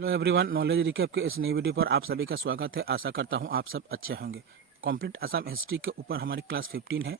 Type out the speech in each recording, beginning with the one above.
Hello everyone, knowledge recap के इस नई वीडियो पर आप सभी का स्वागत है। आशा करता हूं आप सब अच्छे होंगे। कंप्लीट असम हिस्ट्री के ऊपर हमारी क्लास 15 है।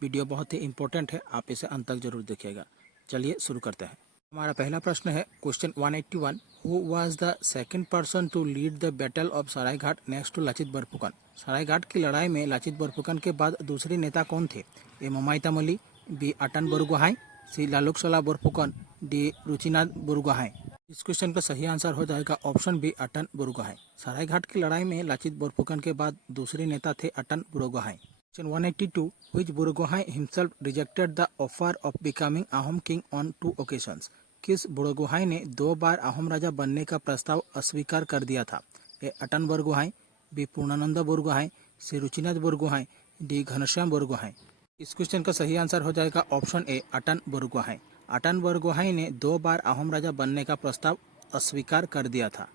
वीडियो बहुत ही इंपॉर्टेंट है, आप इसे अंत तक जरूर देखिएगा। चलिए शुरू करते हैं। हमारा पहला प्रश्न है question 181। Who was the second person to lead the battle of Saraighat next to Lachit Borphukan? Saraighat की लड़ाई में लाचित बरफुकन के बाद दूसरे नेता कौन थे? ए मोमाई तमली, बी अटन बोरुगोहाई, सी लालुकसला बोरफुकन, डी रुचिनाथ बोरुगोहाई। इस क्वेश्चन का सही आंसर हो जाएगा ऑप्शन बी अटन बोरुगोहाई। सरायघाट की लड़ाई में लाचित बोरफुकन के बाद दूसरे नेता थे Atan Burhagohain. Question 182। Which Burhagohain himself rejected the offer of becoming Ahom king on 2 occasions? किस बोरुगोहाई ने 2 बार अहोम राजा बनने का प्रस्ताव अस्वीकार कर दिया था? ए अटन बोरुगोहाई, बी पूर्णानंद बोरुगोहाई, सी रुचिनाथ बोरुगोहाई, डी घनश्याम बोरुगोहाई। इस क्वेश्चन का सही आंसर हो जाएगा ऑप्शन ए अटन बोरुगोहाई। अटन बोरुगोहाई ने 2 बार अहोम राजा बनने का प्रस्ताव अस्वीकार कर दिया था।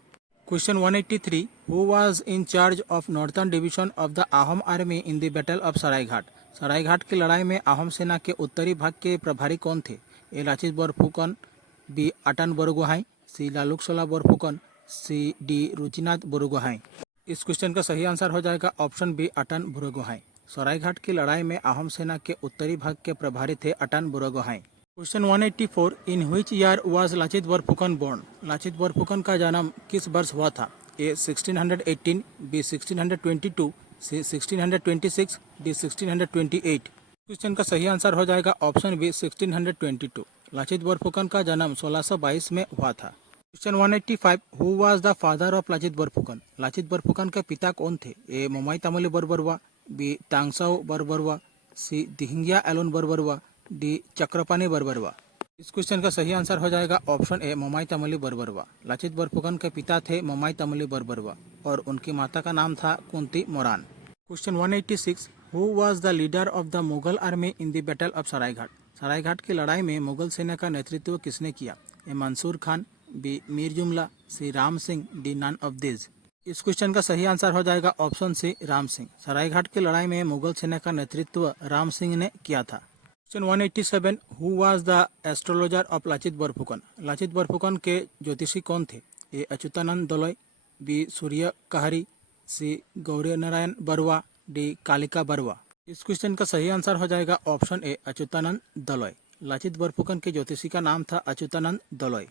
Question 183। Who was in charge of northern division of the Ahom army in the battle of Saraighat? Saraighat की लड़ाई में अहोम सेना के उत्तरी भाग के प्रभारी कौन थे? A Lachit Borphukan, B अटन बोरुगोहाई, C लालुकसला Borphukan, C D रुचिनाथ बोरुगोहाई। इस क्वेश्चन का सही आंसर हो जाएगा ऑप्शन बी अटन बोरुगोहाई। सरायघाट की लड़ाई में अहोम सेना के उत्तरी भाग के प्रभारी थे Atan Burhagohain. Question 184। In which year was Lachit Borphukan born? Lachit Borphukan का जन्म किस वर्ष हुआ था? A 1618, B 1622, C 1626, D 1628। Question का सही आंसर हो जाएगा ऑप्शन बी 1622। लाचित बोरफुकन का जन्म 1622 में हुआ था। Question 185। Who was the father of Lachit Borphukan? Lachit Borphukan के पिता कौन थे? ए मोमाई तमली बोरबरुआ, बी तांगसाओ बोरबरुआ, सी दिहिंगिया एलोन बोरबरुआ, डी चक्रपाणी बोरबरुआ। इस क्वेश्चन का सही आंसर हो जाएगा ऑप्शन ए मोमाई तमली बोरबरुआ। लाचित बोरफुकन के पिता थे मोमाई तमली बोरबरुआ और उनकी माता का नाम था Kunti Moran. Question 186। Who was the leader of the Mughal army in the battle of Saraighat? Saraighat की लड़ाई में मुगल सेना का नेतृत्व किसने किया? A Mansur Khan, B Mir Jumla, C Ram Singh, D none of this. इस क्वेश्चन का सही आंसर हो जाएगा ऑप्शन सी राम सिंह। सरायघाट की लड़ाई में मुगल सेना का नेतृत्व राम सिंह ने किया था। Question 187। Who was the astrologer of Lachit Borphukan? Lachit Borphukan के ज्योतिषी कौन थे? A Achyutananda Daloi, B Surya Kahari, C Gauri Narayan Barua, D Kalika Barua. इस क्वेश्चन का सही आंसर हो जाएगा ऑप्शन ए अच्युतानंद दलोई। लाचित बोरफुकन के ज्योतिषी का नाम था Achyutananda Daloi.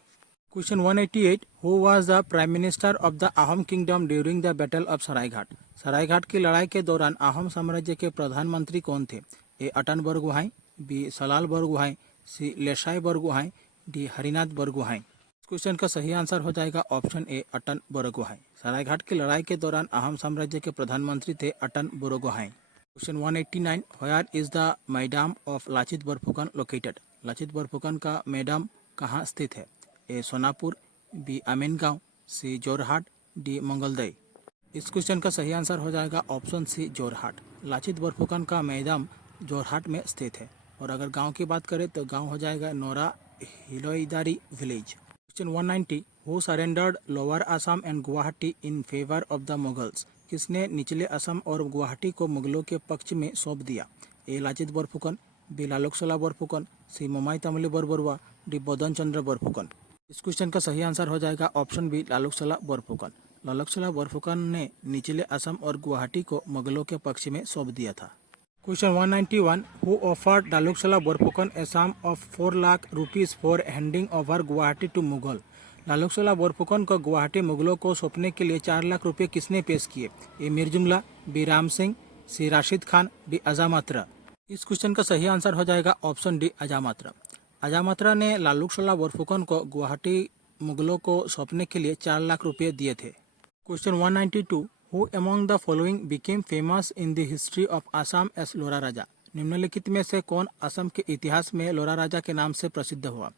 Question 188। Who was the prime minister of the Ahom kingdom during the battle of Saraighat? Saraighat की लड़ाई के दौरान अहोम साम्राज्य के प्रधानमंत्री कौन थे? ए अटन बोरुगोहाई, बी सलाल बोरुगोहाई, सी लेशाई बोरुगोहाई, डी हरिनाथ बोरुगोहाई। इस क्वेश्चन का सही आंसर हो जाएगा ऑप्शन ए अटन बोरुगोहाई। सरायघाट की लड़ाई के दौरान अहोम साम्राज्य के प्रधानमंत्री थे Atan Burhagohain. Question 189। Where is the maidam of Lachit Borphukan located? Lachit Borphukan का मैदाम कहाँ स्थित है? A Sonapur, B Amingaon, C Jorhat, D Mangaldai. इस क्वेश्चन का सही आंसर हो जाएगा ऑप्शन सी जोरहाट। लाचित बोरफुकन का मैदान जोरहाट में स्थित है। और अगर गांव की बात करें तो गांव हो जाएगा Nora Hiloidari village. Question 190। Who surrendered lower Assam and Guwahati in favour of the Mughals? किसने निचले असम और गुवाहाटी को मुगलों के पक्ष में सौंप दिया? ए Lachit Borphukan, B Laluksola Borphukan, C Momai Tamuli Borbarua, D Badan Chandra Borphukan. इस क्वेश्चन का सही आंसर हो जाएगा ऑप्शन बी लालुकसला बोरफुकन। लालुकसला बोरफुकन ने निचले असम और गुवाहाटी को मुगलों के पक्ष में सौंप दिया था। Question 191। Who offered Laluksola Borphukan a sum of 4 lakh rupees for handing over Guwahati to Mughal? Laluksola Borphukan को गुवाहाटी मुगलों को सौंपने के लिए 4 लाख रुपये किसने पेश किए? ए मीर जुमला, बी राम सिंह, सी राशिद खान, डी अजामात्रा। इस क्वेश्चन का सही आंसर हो जाएगा ऑप्शन डी अजामात्रा। अजामात्रा ने लालुकसला बोरफुकन को गुवाहाटी मुगलों को सौंपने के लिए 4 लाख रुपये दिए थे। Question 192। Who among the following became famous in the history of Assam as Lora Raja? निम्नलिखित में से कौन असम के इतिहास में लोरा राजा के नाम से प्रसिद्ध हुआ?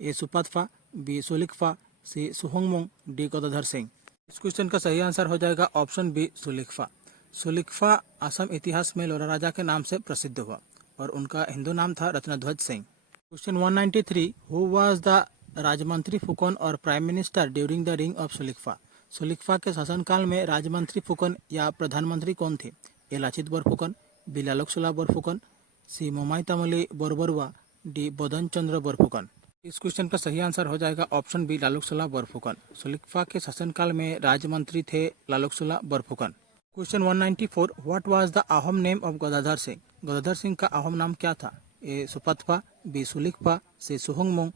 ए सुपथफा, बी सुलिकफा, सी सुहुंगमुंग, डी गदाधर सिंह। इस क्वेश्चन का सही आंसर हो जाएगा ऑप्शन बी सुलिकफा। सुलिकफा असम इतिहास में लोरा राजा के नाम से प्रसिद्ध हुआ और उनका हिंदू नाम था Ratnadhwaj Singh. Question 193। Who was the Rajmantri Phukan or prime minister during the रिंग ऑफ सुलिकफा? सुलिकफा के शासनकाल में राजमंत्री फुकन या प्रधानमंत्री कौन थे? A Lachit Borphukan, B Laluksola Borphukan, C Momai Tamuli Borbarua, D Badan Chandra Borphukan. इस क्वेश्चन का सही आंसर हो जाएगा ऑप्शन बी लालुक सुला बरफुकन। सुलेखा के शासनकाल में राज्य मंत्री थे Laluksola Borphukan. Question 194, what was the Ahom name of Gadadhar Singh. Gadadhar Singh का अहोम नाम क्या था। A Supatphaa, B Sulikphaa, C Suhungmung,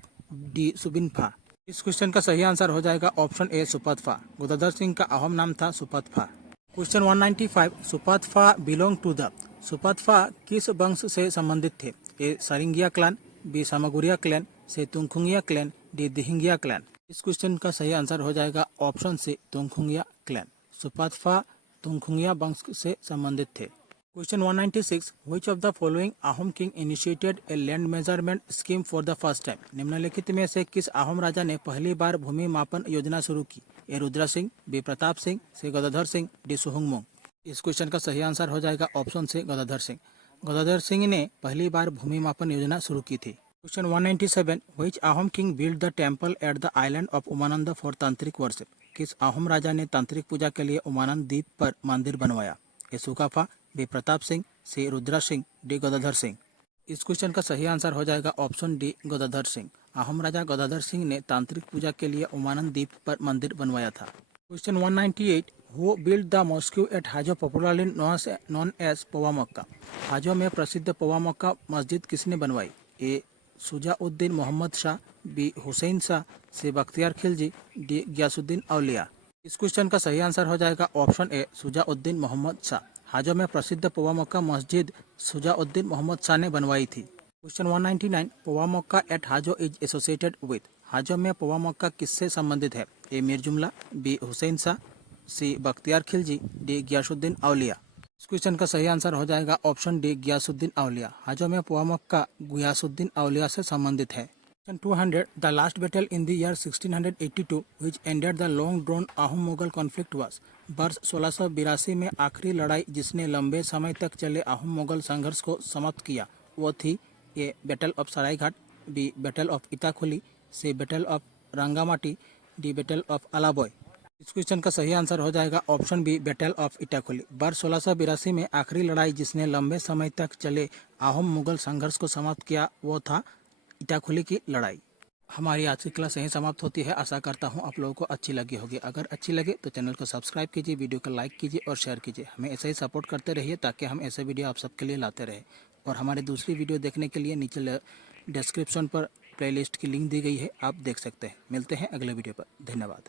D Subinphaa. इस क्वेश्चन का सही आंसर हो जाएगा ऑप्शन ए सुपथफा। गदाधर सिंह का अहोम नाम था Supatphaa. Question 195, Supatphaa belong to the. Supatphaa किस वंश से संबंधित थे। A Saringia clan, B Samaguria clan, C Tungkhungia clan, D Dihingia clan. इस क्वेश्चन का सही आंसर हो जाएगा ऑप्शन सी तुंगखुंगिया क्लैन। सुपथफा तुंगखुंगिया वंश से संबंधित थे। Question 196, which of the following Ahom king initiated a land measurement scheme for the first time. निम्नलिखित में से किस अहोम राजा ने पहली बार भूमि मापन योजना शुरू की। ए रुद्र सिंह, बी प्रताप सिंह, सी गदाधर सिंह, डी सुहुंगमुंग। इस क्वेश्चन का सही आंसर हो जाएगा ऑप्शन से गदाधर सिंह। गदाधर सिंह ने पहली बार भूमि मापन योजना शुरू की थी। Question 197, which Ahom king build the temple at the island of Umanand for तांत्रिक वर्शिप। किस अहोम राजा ने तांत्रिक पूजा के लिए उमानंद द्वीप पर मंदिर बनवाया। ए सुकाफा, बी प्रताप सिंह, सी रुद्रा सिंह, डी गदाधर सिंह। इस क्वेश्चन का सही आंसर हो जाएगा ऑप्शन डी गदाधर सिंह। अहोम राजा गदाधर सिंह ने तांत्रिक पूजा के लिए उमानंद द्वीप पर मंदिर बनवाया था। Question 198, who build the mosque at Hajo popularly known as Poa Mecca. हाजो में प्रसिद्ध पवा मक्का मस्जिद किसने बनवाई। ए Sujauddin Mohammad Shah, B Hussain Shah, C Bakhtiyar Khilji, D Ghiyasuddin Auliya. इस क्वेश्चन का सही आंसर हो जाएगा ऑप्शन ए सुजाउद्दीन मोहम्मद शाह। हाजो में प्रसिद्ध पवा मक्का मस्जिद सुजाउद्दीन मोहम्मद शाह ने बनवाई थी। Question 199, Powa Mecca at Hajo is associated with. Hajo में पवा मक्का किससे संबंधित है। A Mir Jumla, B Hussain Shah, C Bakhtiyar Khilji, D Ghiyasuddin Auliya. इस क्वेश्चन का सही आंसर हो जाएगा ऑप्शन डी गयासुद्दीन औलिया। हाजो में पवा मक्का गयासुद्दीन औलिया से संबंधित है। Question 200, the last battle in the year 1682 which ended the long drawn Ahom Mughal conflict was. वर्ष 1682 में आखिरी लड़ाई जिसने लंबे समय तक चले अहोम मुगल संघर्ष को समाप्त किया वो थी। A battle of Saraighat, B battle of Itakhuli, C battle of Rangamati, D battle of Alaboi. इस क्वेश्चन का सही आंसर हो जाएगा option B battle of Itakhuli. वर्ष 1682 में आखिरी लड़ाई जिसने लंबे समय तक चले अहोम मुगल संघर्ष को समाप्त किया वो था इटाखुली की लड़ाई। हमारी आज की क्लास यहीं समाप्त होती है। आशा करता हूँ आप लोगों को अच्छी लगी होगी। अगर अच्छी लगे तो चैनल को सब्सक्राइब कीजिए, वीडियो को लाइक कीजिए और शेयर कीजिए। हमें ऐसे ही सपोर्ट करते रहिए ताकि हम ऐसे वीडियो आप सबके लिए लाते रहें। और हमारी दूसरी वीडियो देखने के लिए नीचे डिस्क्रिप्शन पर प्लेलिस्ट की लिंक दी गई है, आप देख सकते हैं। मिलते हैं अगले वीडियो पर। धन्यवाद।